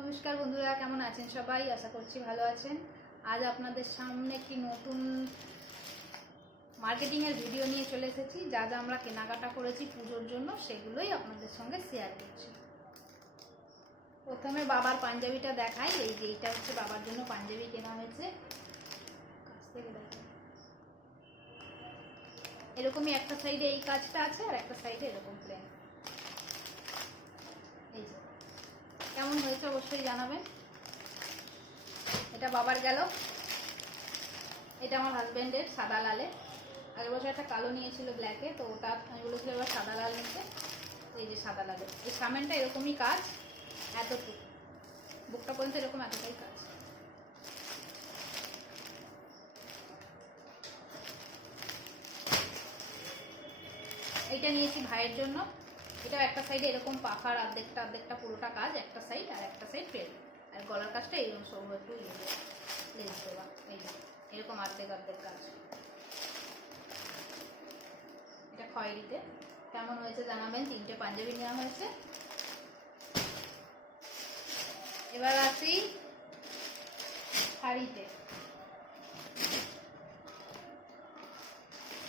নমস্কার বন্ধুরা, কেমন আছেন সবাই? আশা করছি ভালো আছেন। আজ আপনাদের সামনে একটি নতুন মার্কেটিংয়ের ভিডিও নিয়ে চলে এসেছি। যা যা আমরা কেনাকাটা করেছি পুজোর জন্য, সেগুলোই আপনাদের সঙ্গে শেয়ার করছি। প্রথমে বাবার পাঞ্জাবিটা দেখাই। এই যে এইটা হচ্ছে বাবার জন্য পাঞ্জাবি কেনা হয়েছে। এরকমই একটা সাইডে এই কাজটা আছে আর একটা সাইডে এরকম প্লেন এই যে কেমন হয়েছে অবশ্যই জানাবেন। এটা বাবার গেল। এটা আমার হাজব্যান্ডের সাদা লালে। আগের বছর একটা কালো নিয়েছিল ব্ল্যাকে তো ওটা আমি বলেছিলাম এবার সাদা লাল নিতে এই যে সাদা লালে। এই সামেনটা এরকমই কাজ, এতটুকু। বুকটা পর্যন্ত এরকম এতটাই কাজ। এইটা নিয়েছি ভাইয়ের জন্য। এটা একটা সাইডে এরকম পাখার অর্ধেকটা অর্ধেকটা পুরোটা কাজ একটা সাইড আর একটা সাইড ফেল আর গলার কাজটা এরকম সব একটু ইয়ে দেওয়া, এই এরকম অর্ধেক অর্ধেক কাজ। এটা খয়েরিতে। কেমন হয়েছে জানাবেন? তিনটে পাঞ্জাবি নেওয়া হয়েছে। এবার আসি শাড়িতে।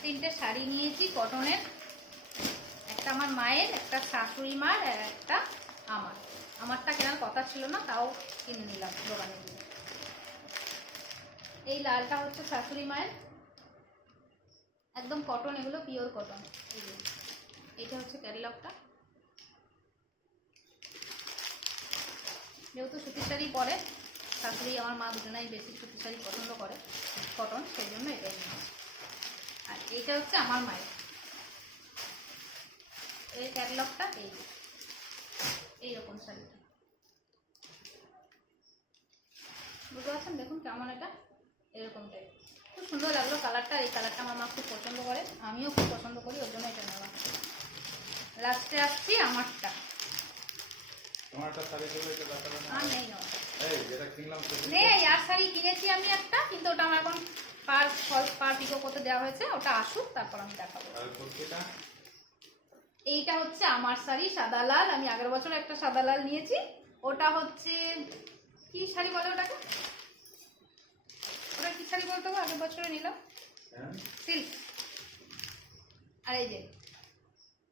তিনটে শাড়ি নিয়েছি কটনের মায়ের, একটা শাশুড়ি মার আর একটা আমার। আমারটা কেনার কথা ছিল না, তাও কিনে নিলাম দোকানে গিয়ে। এই লালটা হচ্ছে শাশুড়ি মায়ের। একদম কটন এগুলো পিওর কটন এই এইটা হচ্ছে ক্যাটালগটা। যেহেতু সুতির শাড়ি পরে, শাশুড়ি আমার মা দুজনাই বেশি সুতির শাড়ি পছন্দ করে কটন সেই জন্য এটাই আর এইটা হচ্ছে আমার মায়ের। এই ক্যাটলগটা এই। এইরকম শাড়িটা বুঝতে পারছেন? দেখুন কেমন এটা? এরকম টাইপ খুব সুন্দর লাগল কালারটা এই কালারটা আমার মা খুব পছন্দ করে। আমিও খুব পছন্দ করি ওর জন্য এটা নেওয়া। লাস্টে আসছি আমারটা। নেই আর শাড়ি কিনেছি আমি একটা কিন্তু ওটা আমার এখন পার ফল পার পিকো করতে দেওয়া হয়েছে। ওটা আসুক তারপর আমি দেখাবো। এইটা হচ্ছে আমার শাড়ি সাদা লাল। আমি আগের বছর একটা সাদা লাল নিয়েছি। ওটা হচ্ছে কি শাড়ি বলে ওটাকে? ওটা কি শাড়ি বলতে হবে আগের বছরে নিলাম হ্যাঁ। সিল্ক। আর এই যে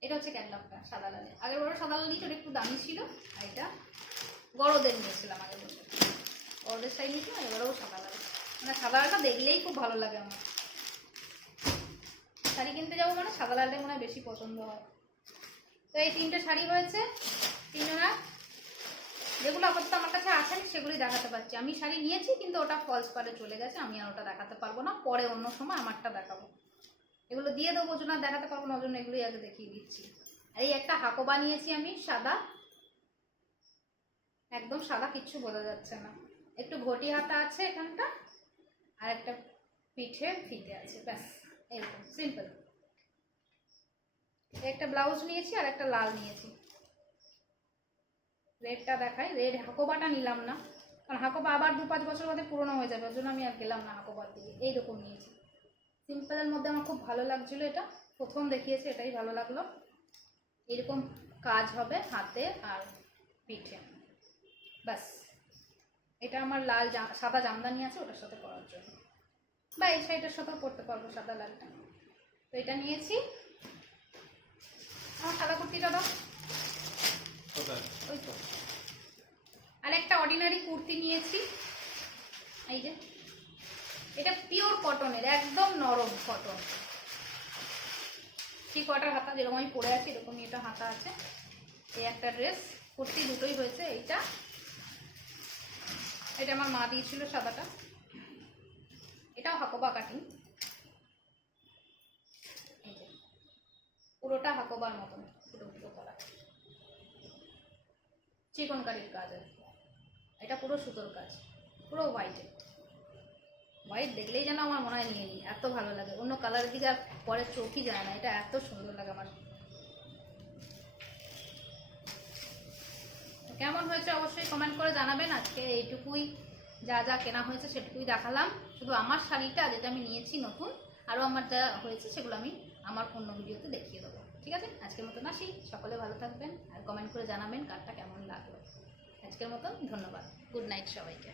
এটা হচ্ছে ক্যাটলগটা সাদা লালে। আগের বছর সাদা লাল নিয়েছি ওটা একটু দামি ছিল। আর এটা বড়দের নিয়েছিলাম আগের বছর। বড়দের শাড়ি নিয়েছিলাম এবারেও সাদা লাল। মানে সাদা লালটা দেখলেই খুব ভালো লাগে আমার। শাড়ি কিনতে যাব মানে সাদা লালটাই মনে হয় বেশি পছন্দ হয়। তো এই তিনটে শাড়ি হয়েছে তিনজনা যেগুলো আপাতত আমার কাছে আছেন সেগুলি দেখাতে পারছি। আমি শাড়ি নিয়েছি, কিন্তু ওটা ফলস পারে চলে গেছে, আমি আর ওটা দেখাতে পারব না। পরে অন্য সময় আমারটা দেখাবো। এগুলো দিয়ে দেবো আর দেখাতে পারব না ওই জন্য এগুলোই আগে দেখিয়ে দিচ্ছি। আর এই একটা হাকো বানিয়েছি আমি, সাদা। একদম সাদা, কিচ্ছু বোঝা যাচ্ছে না। একটু ঘটি হাতা আছে এখানটা, আর একটা পিঠে ফিতে আছে, ব্যাস এরকম সিম্পল একটা ব্লাউজ নিয়েছি আর একটা লাল নিয়েছি। রেডটা দেখাই। রেড হাকোবাটা নিলাম না, কারণ হাকোবা আবার দু পাঁচ বছর বাদে পুরনো হয়ে যাবে ওর জন্য আমি আর গেলাম না হাকোবার দিকে। এইরকম নিয়েছি। সিম্পলের মধ্যে আমার খুব ভালো লাগছিল এটা। প্রথম দেখিয়েছে, এটাই ভালো লাগল। এরকম কাজ হবে হাতে আর পিঠে। ব্যাস। এটা আমার লাল সাদা জামদানি আছে, ওটার সাথে পরার জন্য। বা এই শাড়িটার সাথেও পরতে পারব, সাদা লালটা। তো এটা নিয়েছি। আমার সাদা কুর্তিটা দাও। ওই তো। আর একটা অর্ডিনারি কুর্তি নিয়েছি। এই যে। এটা পিওর কটনের একদম নরম কটন থ্রি কোয়ার্টার হাতা? যেরকম আমি পরে আছি এরকমই এটা হাতা আছে। এই একটা ড্রেস কুর্তি দুটোই হয়েছে এইটা। এটা আমার মা দিয়েছিল সাদাটা। এটাও হাকোবা কাটিং এই যে পুরোটা হাকোবার মতন ফুটো ফুটো করা। চিকনকারির কাজ আর। এটা পুরো সুতোর কাজ, পুরো হোয়াইটে। হোয়াইট দেখলেই যেন আমার মনে হয় নিয়ে নিই, এত ভালো লাগে। অন্য কালারের দিকে পরে চোখই যায় না, এটা এত সুন্দর লাগে আমার। কেমন হয়েছে অবশ্যই কমেন্ট করে জানাবেন। আজকে এইটুকুই যা যা কেনা হয়েছে সেটুকুই দেখালাম। শুধু আমার শাড়িটা যেটা আমি নিয়েছি নতুন, আরও আমার যা হয়েছে সেগুলো আমি আমার অন্য ভিডিওতে দেখিয়ে দেবো। ঠিক আছে? আজকের মতন আসি। সকলে ভালো থাকবেন আর কমেন্ট করে জানাবেন কারটা কেমন লাগল। আজকের মতন ধন্যবাদ। গুড নাইট সবাইকে।